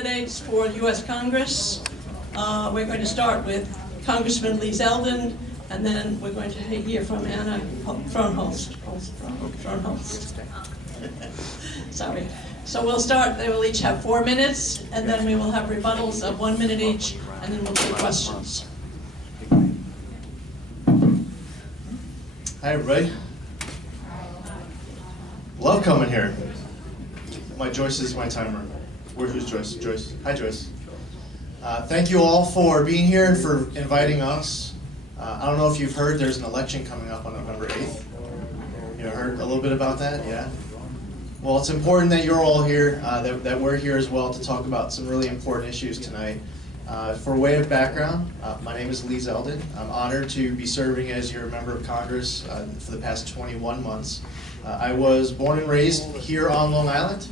candidates for U.S. Congress. We're going to start with Congressman Lee Zeldin, and then we're going to hear from Anna Throne-Holst. Throne-Holst. Sorry. So we'll start, they will each have 4 minutes, and then we will have rebuttals of 1 minute each, and then we'll take questions. Hi, everybody. Love coming here. Joyce is my timer. Who's Joyce? Joyce. Hi, Joyce. Thank you all for being here and for inviting us. I don't know if you've heard, there's an election coming up on November 8th. You heard a little bit about that? Yeah? Well, it's important that you're all here, that we're here as well to talk about some really important issues tonight. For way of background, my name is Lee Zeldin. I'm honored to be serving as your member of Congress for the past 21 months. I was born and raised here on Long Island.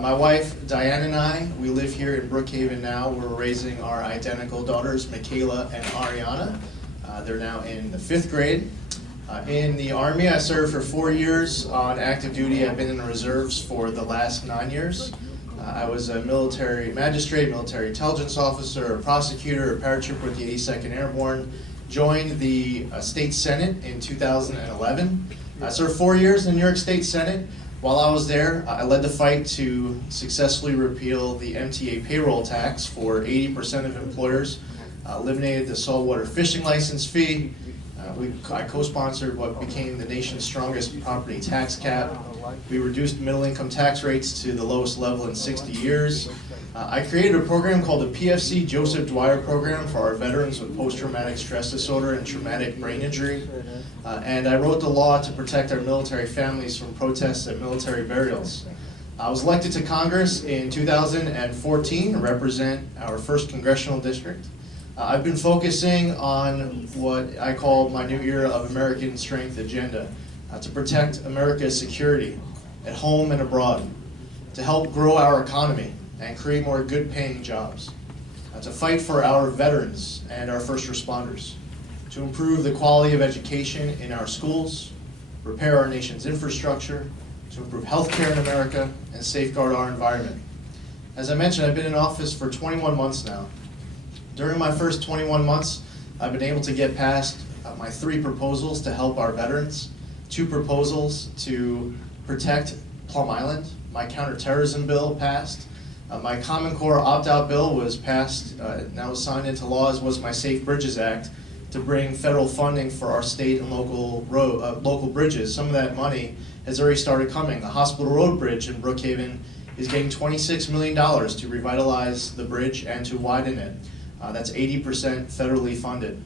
My wife, Diane, and I, we live here in Brookhaven now. We're raising our identical daughters, Michaela and Ariana. They're now in the 5th grade. In the Army, I served for 4 years on active duty. I've been in the reserves for the last 9 years. I was a military magistrate, military intelligence officer, a prosecutor, a paratrooper with the 82nd Airborne. Joined the State Senate in 2011. I served 4 years in the New York State Senate. While I was there, I led the fight to successfully repeal the MTA payroll tax for 80% of employers, eliminated the saltwater fishing license fee. I co-sponsored what became the nation's strongest property tax cap. We reduced middle income tax rates to the lowest level in 60 years. I created a program called the PFC Joseph Dwyer Program for our veterans with post-traumatic stress disorder and traumatic brain injury. And I wrote the law to protect our military families from protests at military burials. I was elected to Congress in 2014 to represent our 1st congressional district. I've been focusing on what I call my new era of American strength agenda, to protect America's security at home and abroad, to help grow our economy and create more good-paying jobs, to fight for our veterans and our first responders, to improve the quality of education in our schools, repair our nation's infrastructure, to improve healthcare in America, and safeguard our environment. As I mentioned, I've been in office for 21 months now. During my first 21 months, I've been able to get past my 3 proposals to help our veterans, 2 proposals to protect Plum Island. My counterterrorism bill passed. My Common Core opt-out bill was passed, now signed into law, as was my Safe Bridges Act, to bring federal funding for our state and local bridges. Some of that money has already started coming. The Hospital Road Bridge in Brookhaven is getting $26 million to revitalize the bridge and to widen it. That's 80% federally funded.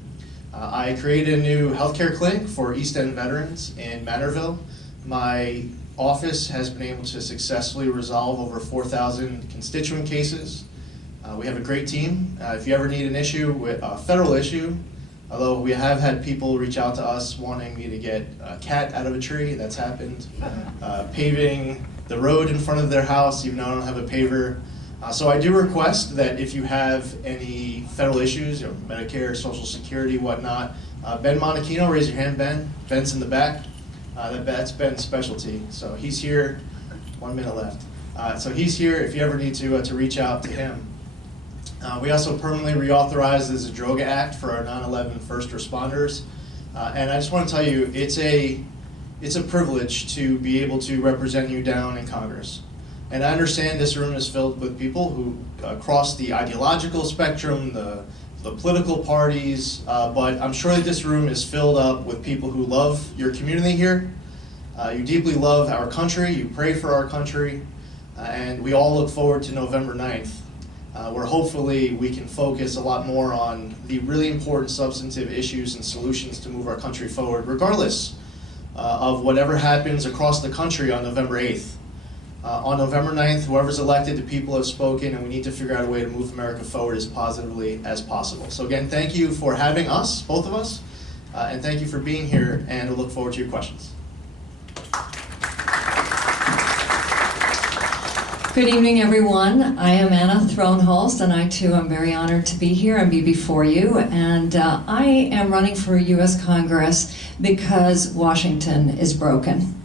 I created a new healthcare clinic for East End veterans in Manorville. My office has been able to successfully resolve over 4,000 constituent cases. We have a great team. If you ever need an issue, a federal issue, although we have had people reach out to us wanting me to get a cat out of a tree, that's happened. Paving the road in front of their house, even though I don't have a paver. So I do request that if you have any federal issues, Medicare, Social Security, whatnot, Ben Monachino, raise your hand, Ben. Ben's in the back. That's Ben's specialty. So he's here, 1 minute left. So he's here if you ever need to reach out to him. We also permanently reauthorized the Zadroga Act for our 9/11 first responders. And I just want to tell you, it's a privilege to be able to represent you down in Congress. And I understand this room is filled with people who cross the ideological spectrum, the political parties, but I'm sure that this room is filled up with people who love your community here. You deeply love our country, you pray for our country, and we all look forward to November 9th, where hopefully we can focus a lot more on the really important substantive issues and solutions to move our country forward, regardless of whatever happens across the country on November 8th. On November 9th, whoever's elected, the people have spoken, and we need to figure out a way to move America forward as positively as possible. So again, thank you for having us, both of us, and thank you for being here, and I look forward to your questions. Good evening, everyone. I am Anna Throne-Holst, and I too am very honored to be here and be before you. And I am running for U.S. Congress because Washington is broken.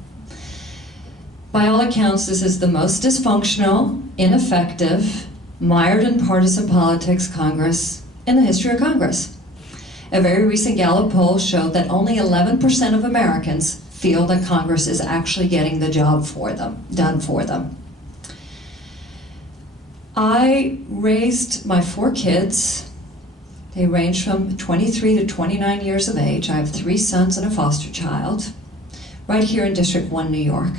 By all accounts, this is the most dysfunctional, ineffective, mired in partisan politics Congress in the history of Congress. A very recent Gallup poll showed that only 11% of Americans feel that Congress is actually getting the job done for them. I raised my 4 kids. They range from 23 to 29 years of age. I have 3 sons and a foster child, right here in District 1, New York.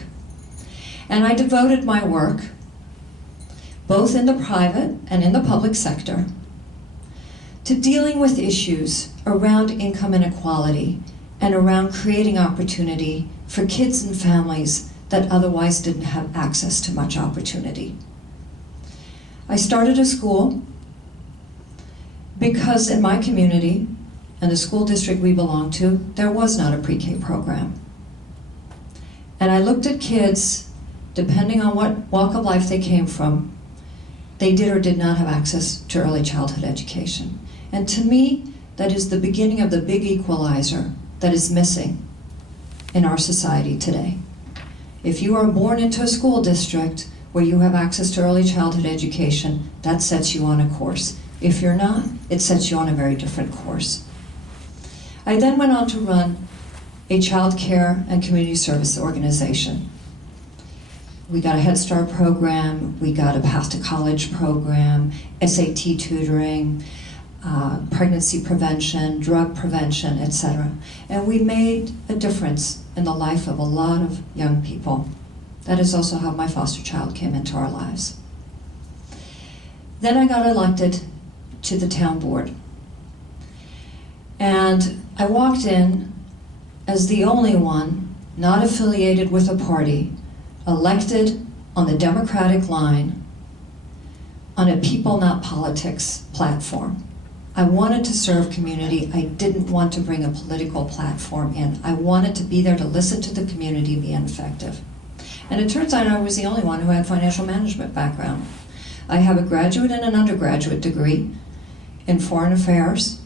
And I devoted my work, both in the private and in the public sector, to dealing with issues around income inequality and around creating opportunity for kids and families that otherwise didn't have access to much opportunity. I started a school because in my community and the school district we belong to, there was not a pre-K program. And I looked at kids, depending on what walk of life they came from, they did or did not have access to early childhood education. And to me, that is the beginning of the big equalizer that is missing in our society today. If you are born into a school district where you have access to early childhood education, that sets you on a course. If you're not, it sets you on a very different course. I then went on to run a child care and community service organization. We got a Head Start program, we got a Path to College program, SAT tutoring, pregnancy prevention, drug prevention, etc. And we made a difference in the life of a lot of young people. That is also how my foster child came into our lives. Then I got elected to the town board. And I walked in as the only one not affiliated with a party, elected on the Democratic line on a people, not politics platform. I wanted to serve community. I didn't want to bring a political platform in. I wanted to be there to listen to the community and be effective. And it turns out I was the only one who had financial management background. I have a graduate and an undergraduate degree in foreign affairs.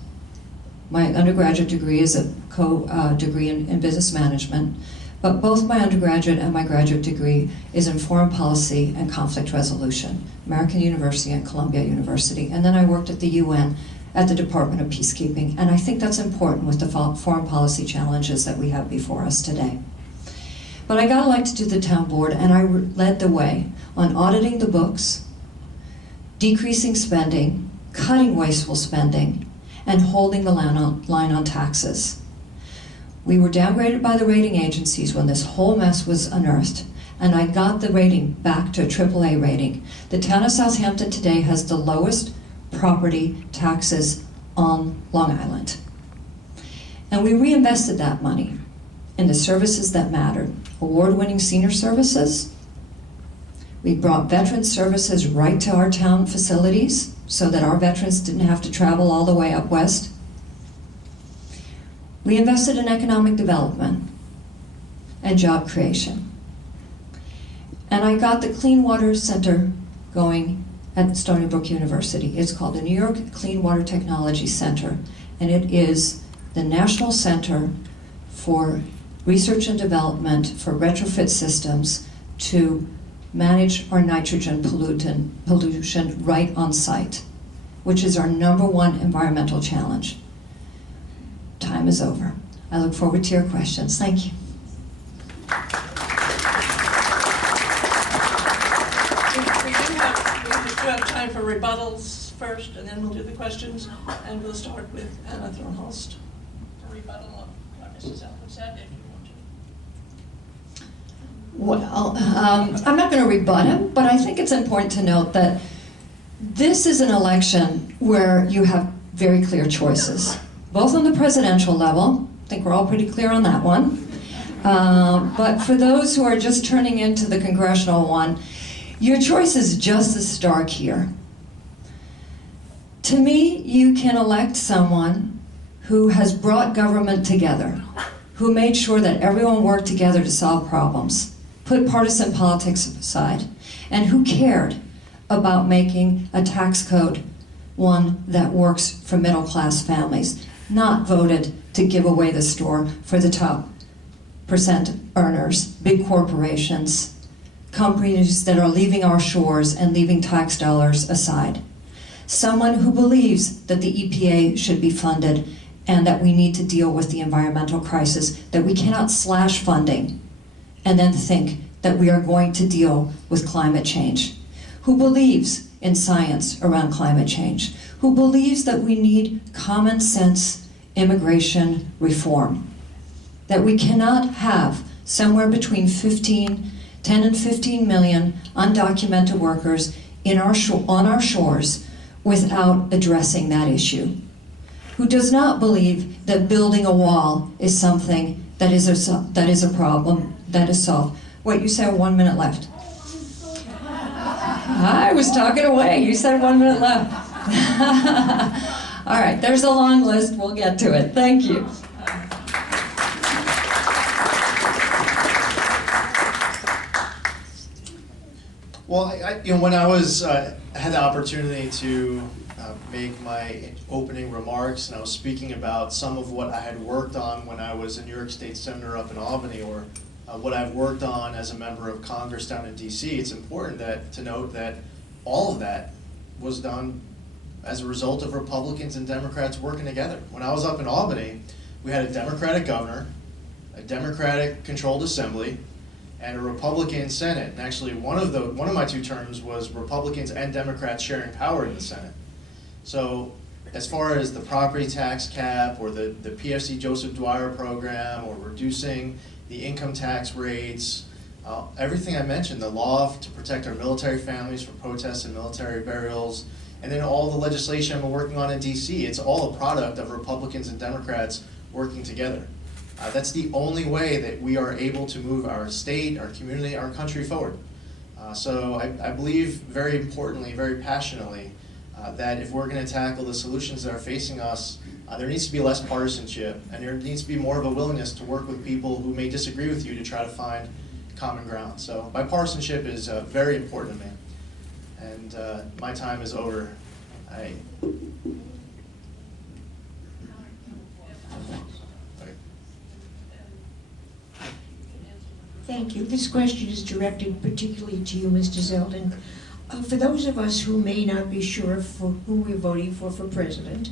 My undergraduate degree is a co-degree in business management, but both my undergraduate and my graduate degree is in foreign policy and conflict resolution, American University and Columbia University. And then I worked at the UN at the Department of Peacekeeping, and I think that's important with the foreign policy challenges that we have before us today. But I got elected to the town board, and I led the way on auditing the books, decreasing spending, cutting wasteful spending, and holding the line on taxes. We were downgraded by the rating agencies when this whole mess was unearthed, and I got the rating back to a AAA rating. The town of Southampton today has the lowest property taxes on Long Island. And we reinvested that money in the services that mattered. Award-winning senior services. We brought veteran services right to our town facilities so that our veterans didn't have to travel all the way up west. We invested in economic development and job creation. And I got the Clean Water Center going at Stony Brook University. It's called the New York Clean Water Technology Center, and it is the national center for research and development for retrofit systems to manage our nitrogen pollution right on site, which is our #1 environmental challenge. Time is over. I look forward to your questions. Thank you. We have time for rebuttals first, and then we'll do the questions, and we'll start with Anna Throne-Holst. A rebuttal of what Mrs. Zeldin said, if you want to. Well, I'm not going to rebut him, but I think it's important to note that this is an election where you have very clear choices, both on the presidential level. I think we're all pretty clear on that one. But for those who are just turning into the congressional one, your choice is just as stark here. To me, you can elect someone who has brought government together, who made sure that everyone worked together to solve problems, put partisan politics aside, and who cared about making a tax code one that works for middle-class families, not voted to give away the store for the top % earners, big corporations, companies that are leaving our shores and leaving tax dollars aside. Someone who believes that the EPA should be funded and that we need to deal with the environmental crisis, that we cannot slash funding and then think that we are going to deal with climate change. Who believes in science around climate change, who believes that we need common sense immigration reform, that we cannot have somewhere between 10 and 15 million undocumented workers on our shores without addressing that issue, who does not believe that building a wall is something that is a problem that is solved. Wait, you said 1 minute left. I was talking away. You said 1 minute left. All right, there's a long list. We'll get to it. Thank you. Well, when I had the opportunity to make my opening remarks, and I was speaking about some of what I had worked on when I was a New York State Senator up in Albany, or what I've worked on as a member of Congress down in DC, it's important to note that all of that was done as a result of Republicans and Democrats working together. When I was up in Albany, we had a Democratic governor, a Democratic-controlled assembly, and a Republican Senate. And actually, one of my 2 terms was Republicans and Democrats sharing power in the Senate. So as far as the property tax cap, or the PFC Joseph Dwyer program, or reducing the income tax rates, everything I mentioned, the law to protect our military families from protests and military burials, and then all the legislation I'm working on in DC, it's all a product of Republicans and Democrats working together. That's the only way that we are able to move our state, our community, our country forward. So I believe very importantly, very passionately, that if we're going to tackle the solutions that are facing us, there needs to be less partisanship, and there needs to be more of a willingness to work with people who may disagree with you to try to find common ground. So bipartisanship is very important to me. And my time is over. Thank you. This question is directed particularly to you, Mr. Zeldin. For those of us who may not be sure for who we're voting for president,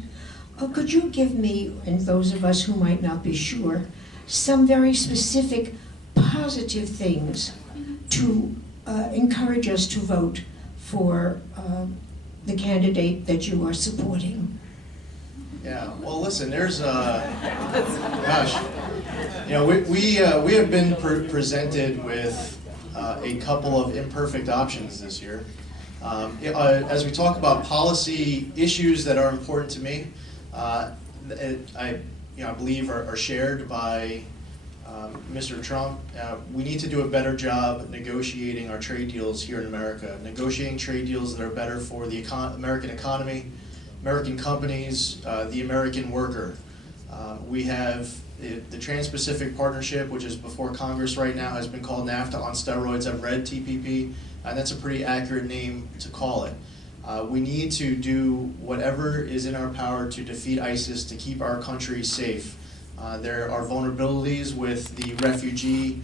could you give me, and those of us who might not be sure, some very specific positive things to encourage us to vote for the candidate that you are supporting? Yeah, well listen, there's, gosh, we have been presented with a couple of imperfect options this year. As we talk about policy issues that are important to me, I believe are shared by Mr. Trump. We need to do a better job negotiating our trade deals here in America, negotiating trade deals that are better for the American economy, American companies, the American worker. We have the Trans-Pacific Partnership, which is before Congress right now, has been called NAFTA on steroids. I've read TPP, and that's a pretty accurate name to call it. We need to do whatever is in our power to defeat ISIS, to keep our country safe. There are vulnerabilities with the refugee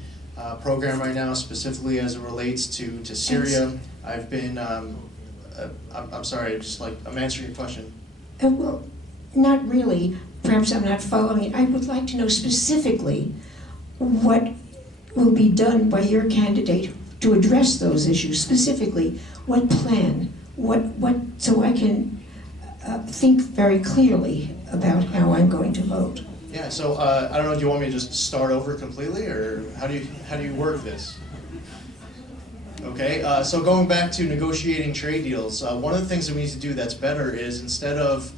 program right now, specifically as it relates to Syria. I've been, I'm sorry, I'm answering your question. Well, not really. Perhaps I'm not following it. I would like to know specifically what will be done by your candidate to address those issues. Specifically, what plan? So I can think very clearly about how I'm going to vote. Yeah. So I don't know. Do you want me to just start over completely, or how do you work this? Okay. So going back to negotiating trade deals, one of the things that we need to do that's better is, instead of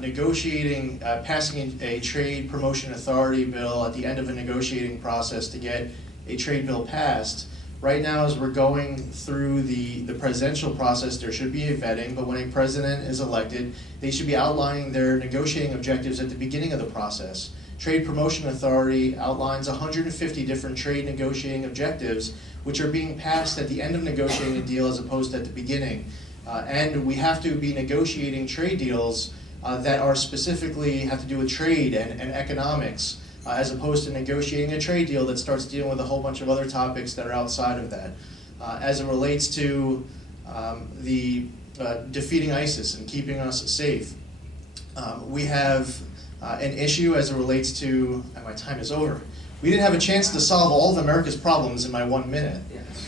negotiating, passing a trade promotion authority bill at the end of a negotiating process to get a trade bill passed, right now as we're going through the presidential process, there should be a vetting, but when a president is elected, they should be outlining their negotiating objectives at the beginning of the process. Trade Promotion Authority outlines 150 different trade negotiating objectives, which are being passed at the end of negotiating a deal as opposed to at the beginning. And we have to be negotiating trade deals that are specifically have to do with trade and economics, as opposed to negotiating a trade deal that starts dealing with a whole bunch of other topics that are outside of that. as it relates to the defeating ISIS and keeping us safe. We have an issue as it relates to, and my time is over. We didn't have a chance to solve all of America's problems in my 1 minute.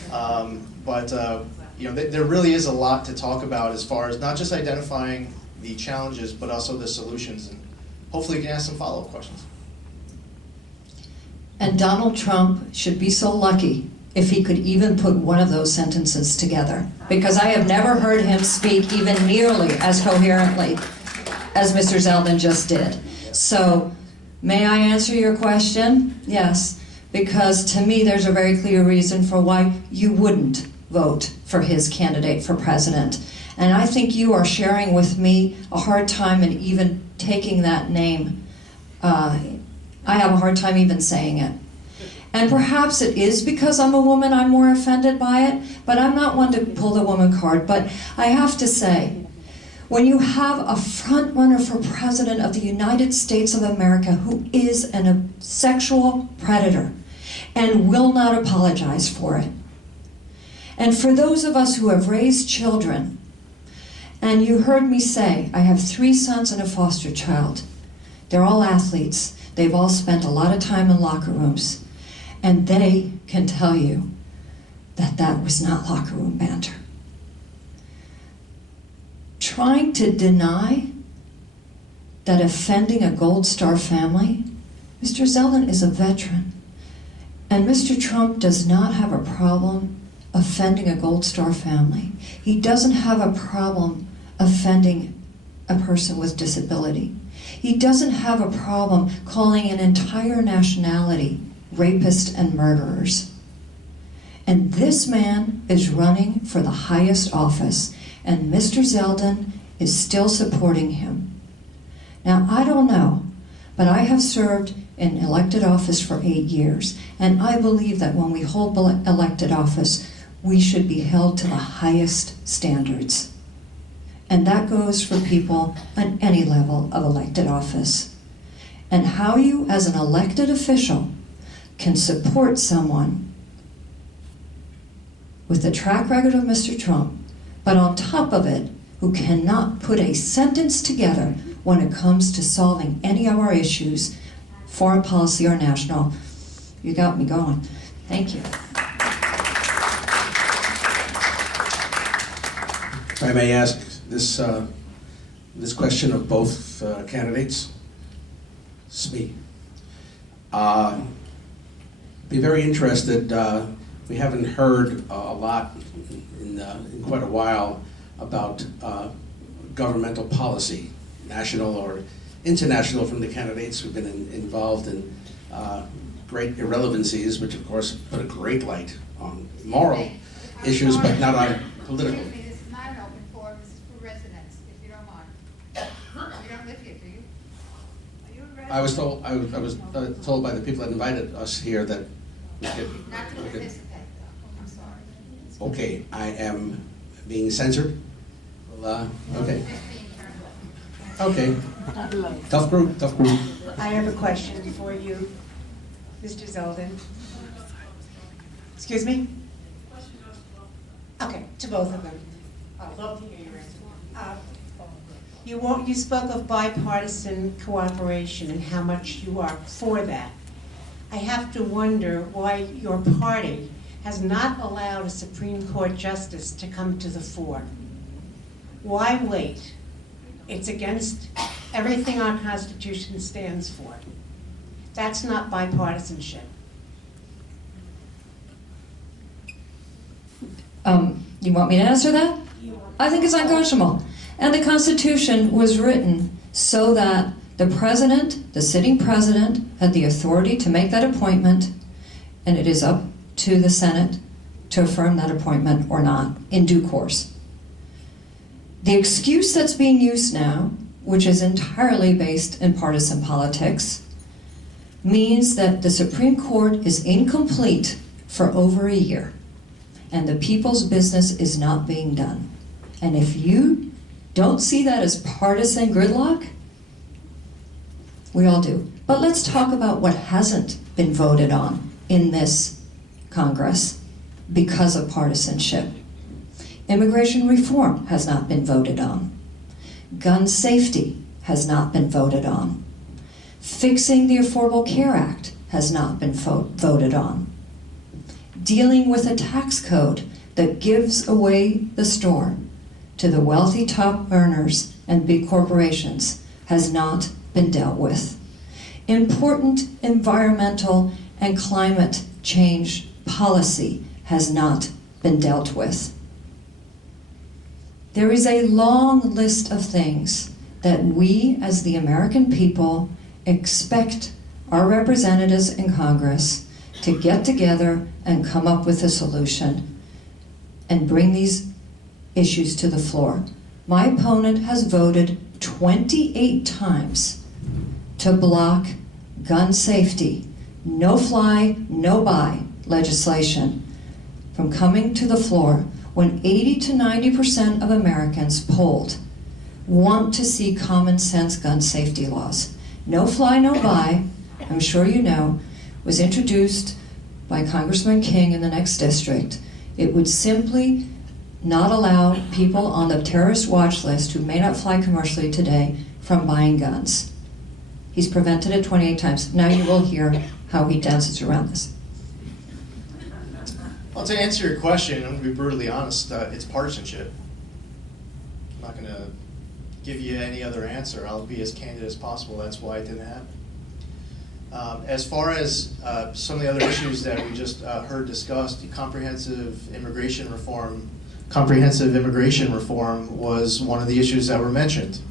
But there really is a lot to talk about as far as not just identifying the challenges, but also the solutions. And hopefully you can ask some follow-up questions. And Donald Trump should be so lucky if he could even put one of those sentences together, because I have never heard him speak even nearly as coherently as Mr. Zeldin just did. So, may I answer your question? Yes, because to me there's a very clear reason for why you wouldn't vote for his candidate for president. And I think you are sharing with me a hard time in even taking that name. I have a hard time even saying it. And perhaps it is because I'm a woman I'm more offended by it, but I'm not one to pull the woman card. But I have to say, when you have a front runner for president of the United States of America who is a sexual predator and will not apologize for it, and for those of us who have raised children, and you heard me say, I have 3 sons and a foster child. They're all athletes. They've all spent a lot of time in locker rooms. And they can tell you that that was not locker room banter. Trying to deny that offending a Gold Star family, Mr. Zeldin is a veteran. And Mr. Trump does not have a problem offending a Gold Star family. He doesn't have a problem offending a person with disability. He doesn't have a problem calling an entire nationality rapists and murderers. And this man is running for the highest office, and Mr. Zeldin is still supporting him. Now, I don't know, but I have served in elected office for 8 years, and I believe that when we hold elected office, we should be held to the highest standards. And that goes for people on any level of elected office. And how you, as an elected official, can support someone with the track record of Mr. Trump, but on top of it, who cannot put a sentence together when it comes to solving any of our issues, foreign policy or national. You got me going. Thank you. If I may ask this question of both candidates. Smee. Be very interested. We haven't heard a lot in quite a while about governmental policy, national or international, from the candidates who've been involved in great irrelevancies, which of course put a great light on moral issues, but not on political. Excuse me, this is not an open forum, this is for residents, if you don't mind. You don't live here, do you? Are you a resident? I was told by the people that invited us here that we could. Not to participate, though, I'm sorry. Okay, I am being censored. Well, okay. Okay. Tough group, tough group. I have a question for you, Mr. Zeldin. Excuse me? Okay, to both of them. I'd love to hear your answer. You spoke of bipartisan cooperation and how much you are for that. I have to wonder why your party has not allowed a Supreme Court justice to come to the fore. Why wait? It's against everything our Constitution stands for. That's not bipartisanship. You want me to answer that? I think it's unconscionable. And the Constitution was written so that the president, the sitting president, had the authority to make that appointment, and it is up to the Senate to affirm that appointment or not in due course. The excuse that's being used now, which is entirely based in partisan politics, means that the Supreme Court is incomplete for over a year, and the people's business is not being done. And if you don't see that as partisan gridlock, we all do. But let's talk about what hasn't been voted on in this Congress. because of partisanship. Immigration reform has not been voted on. Gun safety has not been voted on. Fixing the Affordable Care Act has not been voted on. Dealing with a tax code that gives away the store to the wealthy top earners and big corporations has not been dealt with. Important environmental and climate change policy has not been dealt with. There is a long list of things that we as the American people expect our representatives in Congress to get together and come up with a solution and bring these issues to the floor. My opponent has voted 28 times to block gun safety, no-fly, no-buy legislation from coming to the floor when 80 to 90% of Americans polled want to see common sense gun safety laws. No-fly, no-buy, I'm sure you know, was introduced by Congressman King in the next district. It would simply not allow people on the terrorist watch list who may not fly commercially today from buying guns. He's prevented it 28 times. Now you will hear how he dances around this. Well, to answer your question, I'm going to be brutally honest, it's partisanship. I'm not going to give you any other answer. I'll be as candid as possible. That's why it didn't happen. As far as some of the other issues that we just heard discussed, comprehensive immigration reform was one of the issues that were mentioned.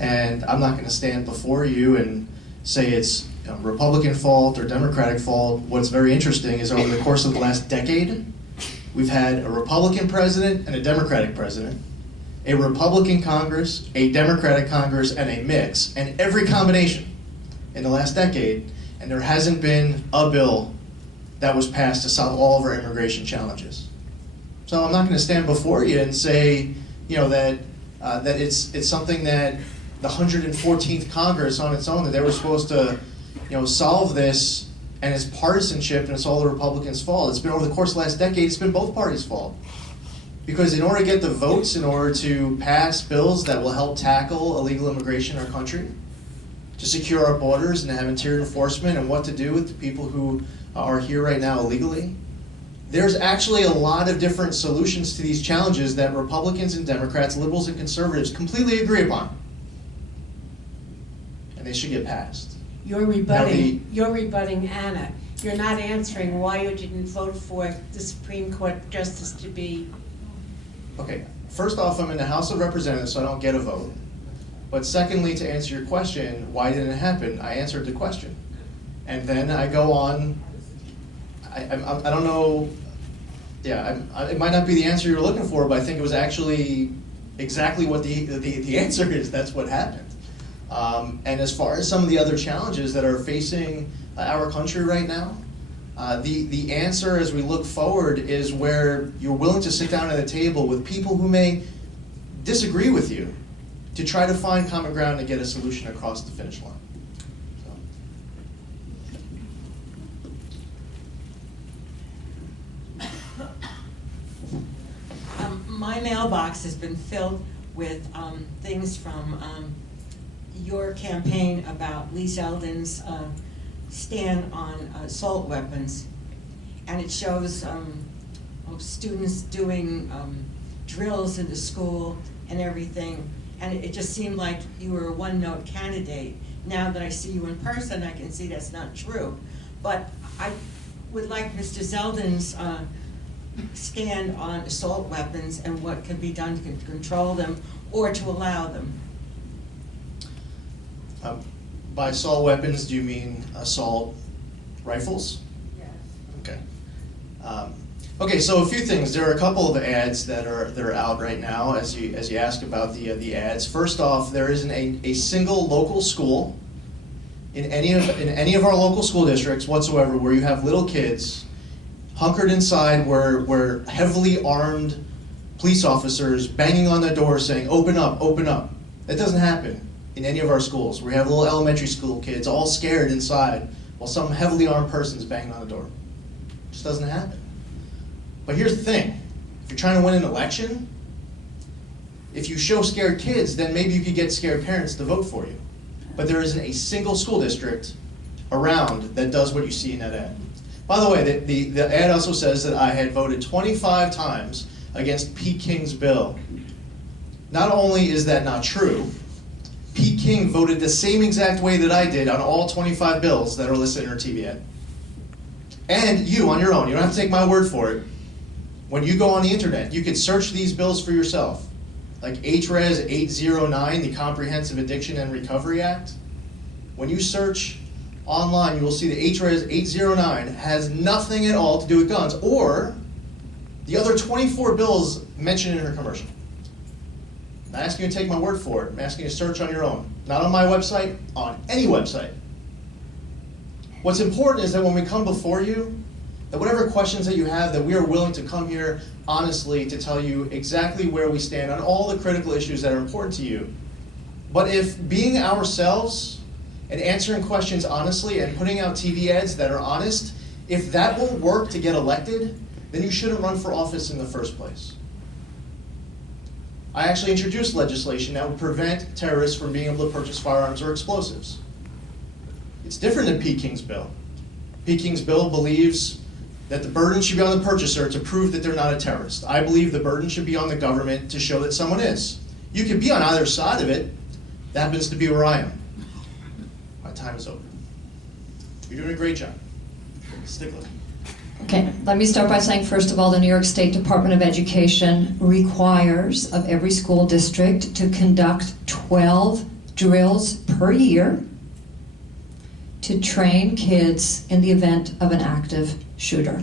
And I'm not going to stand before you and say it's Republican fault or Democratic fault. What's very interesting is over the course of the last decade, we've had a Republican president and a Democratic president, a Republican Congress, a Democratic Congress, and a mix, and every combination in the last decade, and there hasn't been a bill that was passed to solve all of our immigration challenges. So I'm not going to stand before you and say, that it's something that the 114th Congress on its own, that they were supposed to, solve this, and it's partisanship and it's all the Republicans' fault. It's been over the course of the last decade, it's been both parties' fault. Because in order to get the votes, in order to pass bills that will help tackle illegal immigration in our country, to secure our borders and to have interior enforcement and what to do with the people who are here right now illegally, there's actually a lot of different solutions to these challenges that Republicans and Democrats, liberals and conservatives completely agree upon. And they should get passed. You're rebutting Anna. You're not answering why you didn't vote for the Supreme Court Justice to be. Okay, first off, I'm in the House of Representatives, so I don't get a vote. But secondly, to answer your question, why didn't it happen? I answered the question. And then I go on, I don't know, it might not be the answer you're looking for, but I think it was actually exactly what the answer is. That's what happened. And as far as some of the other challenges that are facing our country right now, the answer as we look forward is where you're willing to sit down at a table with people who may disagree with you to try to find common ground and get a solution across the finish line. My mailbox has been filled with things from your campaign about Lee Zeldin's stand on assault weapons, and it shows students doing drills in the school and everything, and it just seemed like you were a one-note candidate. Now that I see you in person, I can see that's not true. But I would like Mr. Zeldin's stand on assault weapons and what can be done to control them or to allow them. By assault weapons, do you mean assault rifles? Yes. Okay. Okay, so a few things. There are a couple of ads that are out right now as you ask about the ads. First off, there isn't a single local school in any of our local school districts whatsoever where you have little kids hunkered inside where heavily armed police officers banging on the door saying, "Open up, open up." That doesn't happen in any of our schools. We have little elementary school kids all scared inside while some heavily armed person's banging on the door. It just doesn't happen. But here's the thing, if you're trying to win an election, if you show scared kids, then maybe you could get scared parents to vote for you. But there isn't a single school district around that does what you see in that ad. By the way, the ad also says that I had voted 25 times against Pete King's bill. Not only is that not true, Pete King voted the same exact way that I did on all 25 bills that are listed in her TV ad. And you, on your own, you don't have to take my word for it. When you go on the internet, you can search these bills for yourself. Like HRES 809, the Comprehensive Addiction and Recovery Act. When you search online, you will see that HRES 809 has nothing at all to do with guns, or the other 24 bills mentioned in her commercial. I'm not asking you to take my word for it. I'm asking you to search on your own. Not on my website, on any website. What's important is that when we come before you, that whatever questions that you have, that we are willing to come here honestly to tell you exactly where we stand on all the critical issues that are important to you. But if being ourselves and answering questions honestly and putting out TV ads that are honest, if that won't work to get elected, then you shouldn't run for office in the first place. I actually introduced legislation that would prevent terrorists from being able to purchase firearms or explosives. It's different than Pete King's bill. Pete King's bill believes that the burden should be on the purchaser to prove that they're not a terrorist. I believe the burden should be on the government to show that someone is. You can be on either side of it. That happens to be where I am. My time is over. You're doing a great job. Stick with it. Okay, let me start by saying, first of all, the New York State Department of Education requires of every school district to conduct 12 drills per year to train kids in the event of an active shooter.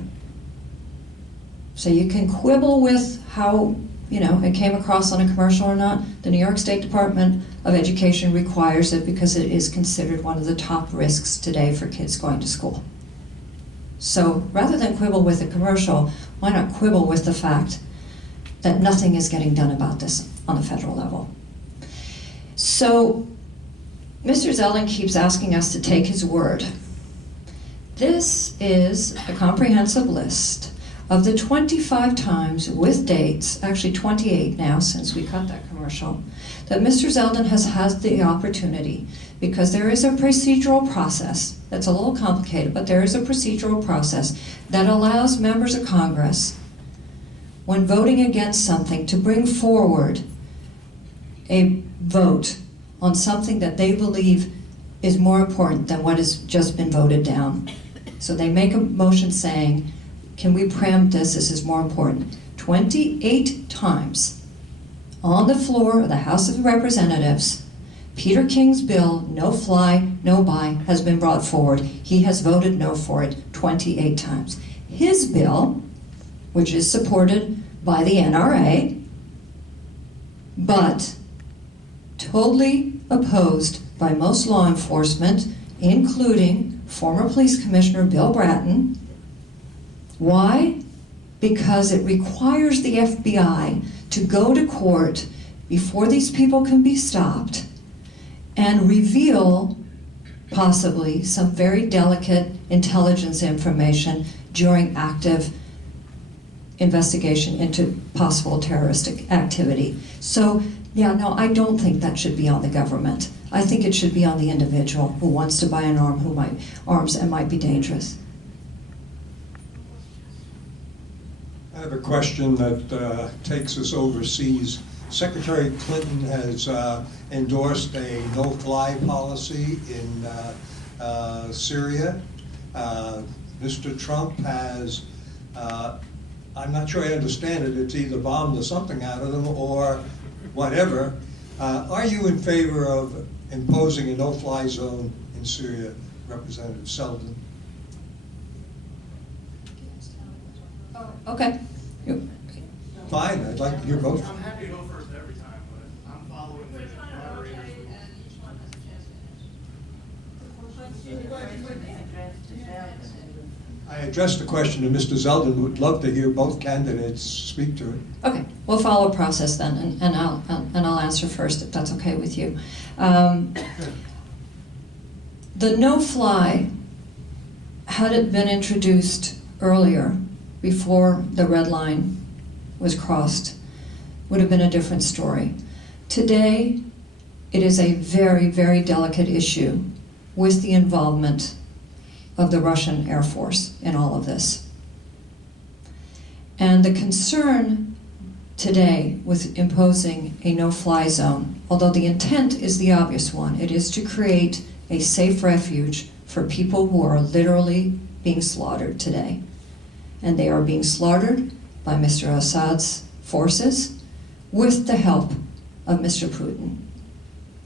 So you can quibble with how, it came across on a commercial or not. The New York State Department of Education requires it because it is considered one of the top risks today for kids going to school. So rather than quibble with the commercial, why not quibble with the fact that nothing is getting done about this on the federal level? So Mr. Zeldin keeps asking us to take his word. This is a comprehensive list of the 25 times with dates, actually 28 now since we cut that commercial, that Mr. Zeldin has had the opportunity, because there is a procedural process that's a little complicated, but there is a procedural process that allows members of Congress, when voting against something, to bring forward a vote on something that they believe is more important than what has just been voted down. So they make a motion saying, can we preempt this? This is more important. 28 times on the floor of the House of Representatives, Peter King's bill, no fly, no buy, has been brought forward. He has voted no for it 28 times. His bill, which is supported by the NRA, but totally opposed by most law enforcement, including former police commissioner Bill Bratton. Why? Because it requires the FBI to go to court before these people can be stopped and reveal possibly some very delicate intelligence information during active investigation into possible terroristic activity. So, yeah, no, I don't think that should be on the government. I think it should be on the individual who wants to buy an arms and might be dangerous. I have a question that takes us overseas. Secretary Clinton has endorsed a no-fly policy in Syria. Mr. Trump has, I'm not sure I understand it, it's either bombed or something out of them or whatever. Are you in favor of imposing a no-fly zone in Syria, Representative Zeldin? Okay. Fine, I'd like to hear both. I'm happy to go first every time, but I'm following the moderator's rules. I addressed the question to Mr. Zeldin. Would love to hear both candidates speak to it. Okay, we'll follow a process then, and I'll answer first if that's okay with you. The no-fly, had it been introduced earlier, before the red line was crossed, would have been a different story. Today, it is a very, very delicate issue with the involvement of the Russian Air Force in all of this. And the concern today with imposing a no-fly zone, although the intent is the obvious one, it is to create a safe refuge for people who are literally being slaughtered today. And they are being slaughtered by Mr. Assad's forces with the help of Mr. Putin,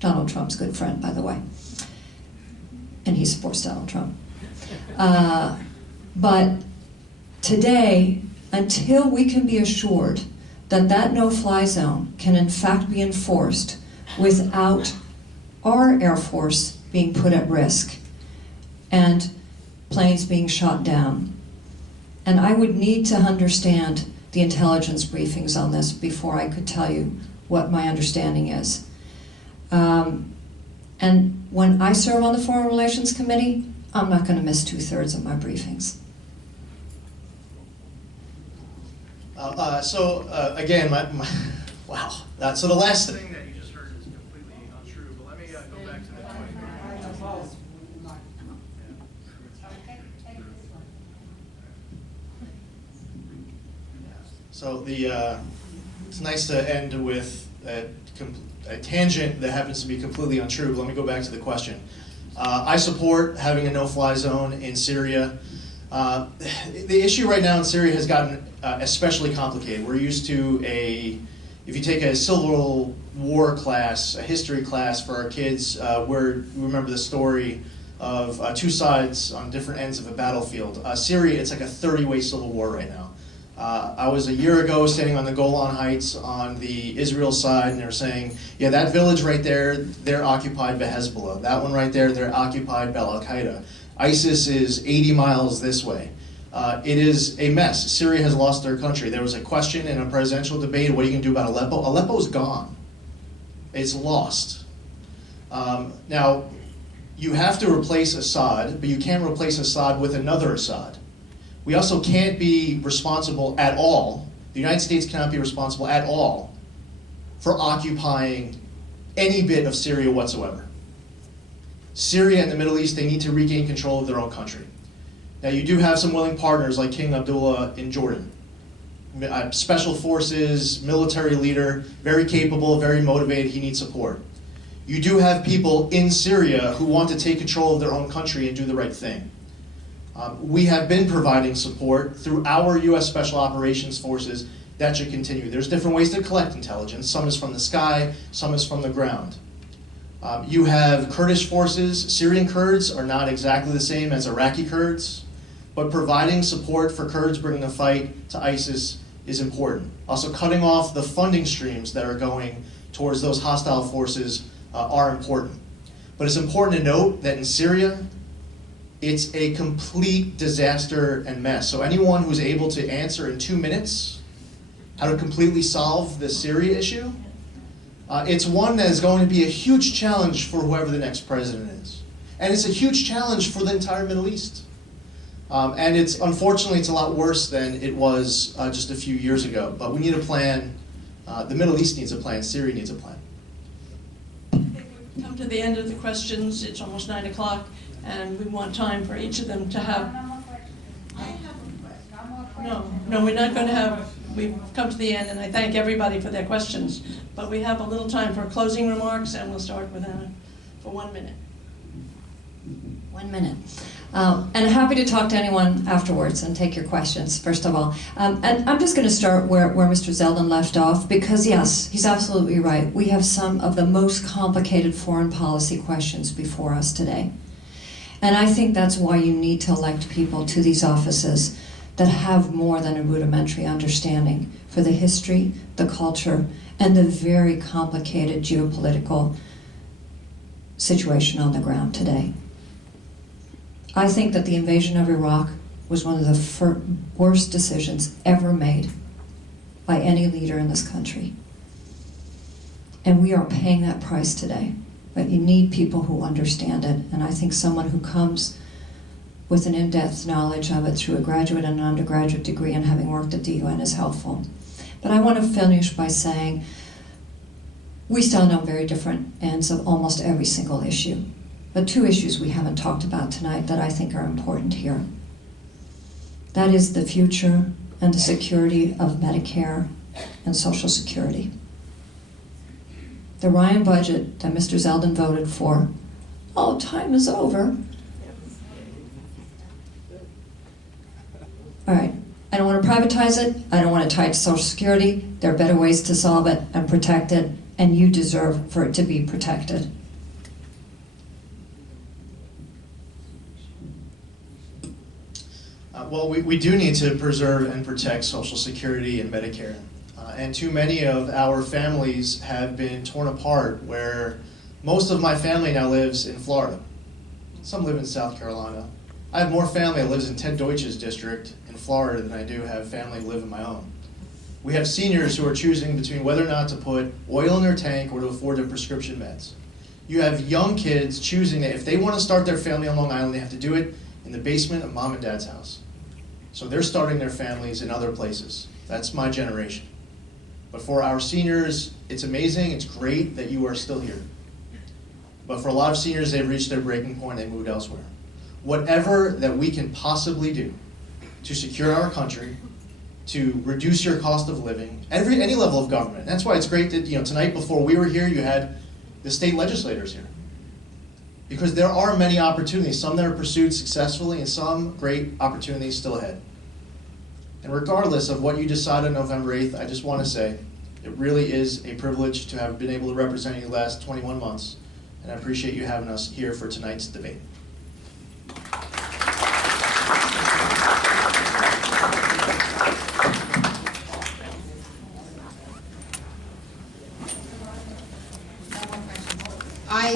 Donald Trump's good friend, by the way. And he supports Donald Trump. But today, until we can be assured that that no-fly zone can in fact be enforced without our Air Force being put at risk and planes being shot down. And I would need to understand the intelligence briefings on this before I could tell you what my understanding is. And when I serve on the Foreign Relations Committee, I'm not going to miss 2/3 of my briefings. Again, wow. So the last thing that you just heard is completely untrue, but let me go back to the point. So it's nice to end with a tangent that happens to be completely untrue, but let me go back to the question. I support having a no-fly zone in Syria. The issue right now in Syria has gotten especially complicated. We're used to if you take a Civil War class, a history class for our kids, where we remember the story of two sides on different ends of a battlefield. Syria, it's like a 30-way civil war right now. I was a year ago standing on the Golan Heights on the Israel side, and they were saying, yeah, that village right there, they're occupied by Hezbollah. That one right there, they're occupied by Al-Qaeda. ISIS is 80 miles this way. It is a mess. Syria has lost their country. There was a question in a presidential debate, what are you going to do about Aleppo? Aleppo's gone. It's lost. Now, you have to replace Assad, but you can't replace Assad with another Assad. We also can't be responsible at all, the United States cannot be responsible at all for occupying any bit of Syria whatsoever. Syria and the Middle East, they need to regain control of their own country. Now you do have some willing partners like King Abdullah in Jordan. Special forces, military leader, very capable, very motivated, he needs support. You do have people in Syria who want to take control of their own country and do the right thing. We have been providing support through our U.S. Special Operations Forces. That should continue. There's different ways to collect intelligence. Some is from the sky, some is from the ground. You have Kurdish forces. Syrian Kurds are not exactly the same as Iraqi Kurds, but providing support for Kurds bringing the fight to ISIS is important. Also, cutting off the funding streams that are going towards those hostile forces are important. But it's important to note that in Syria, it's a complete disaster and mess. So anyone who's able to answer in 2 minutes how to completely solve the Syria issue, it's one that is going to be a huge challenge for whoever the next president is. And it's a huge challenge for the entire Middle East. And unfortunately, it's a lot worse than it was just a few years ago. But we need a plan. The Middle East needs a plan. Syria needs a plan. We've come to the end of the questions. It's almost 9 o'clock, and we want time for each of them to have. No more questions. I have a question. No more questions. No, we're not going to have. We've come to the end, and I thank everybody for their questions. But we have a little time for closing remarks, and we'll start with Anna for 1 minute. 1 minute. And I'm happy to talk to anyone afterwards and take your questions, first of all. And I'm just going to start where Mr. Zeldin left off, because yes, he's absolutely right. We have some of the most complicated foreign policy questions before us today. And I think that's why you need to elect people to these offices that have more than a rudimentary understanding for the history, the culture, and the very complicated geopolitical situation on the ground today. I think that the invasion of Iraq was one of the worst decisions ever made by any leader in this country. And we are paying that price today. But you need people who understand it. And I think someone who comes with an in-depth knowledge of it through a graduate and undergraduate degree and having worked at the UN is helpful. But I want to finish by saying we stand on very different ends of almost every single issue. But two issues we haven't talked about tonight that I think are important here. That is the future and the security of Medicare and Social Security. The Ryan budget that Mr. Zeldin voted for, oh, time is over. All right, I don't want to privatize it. I don't want to tie it to Social Security. There are better ways to solve it and protect it, and you deserve for it to be protected. Well, we do need to preserve and protect Social Security and Medicare. And too many of our families have been torn apart, where most of my family now lives in Florida. Some live in South Carolina. I have more family that lives in Ted Deutsch's district in Florida than I do have family live in my own. We have seniors who are choosing between whether or not to put oil in their tank or to afford their prescription meds. You have young kids choosing that if they want to start their family on Long Island, they have to do it in the basement of mom and dad's house. So they're starting their families in other places. That's my generation. But for our seniors, it's amazing, it's great that you are still here. But for a lot of seniors, they've reached their breaking point, they moved elsewhere. Whatever that we can possibly do to secure our country, to reduce your cost of living, any level of government. And that's why it's great that tonight before we were here, you had the state legislators here. Because there are many opportunities, some that are pursued successfully and some great opportunities still ahead. And regardless of what you decide on November 8th, I just want to say it really is a privilege to have been able to represent you the last 21 months. And I appreciate you having us here for tonight's debate. I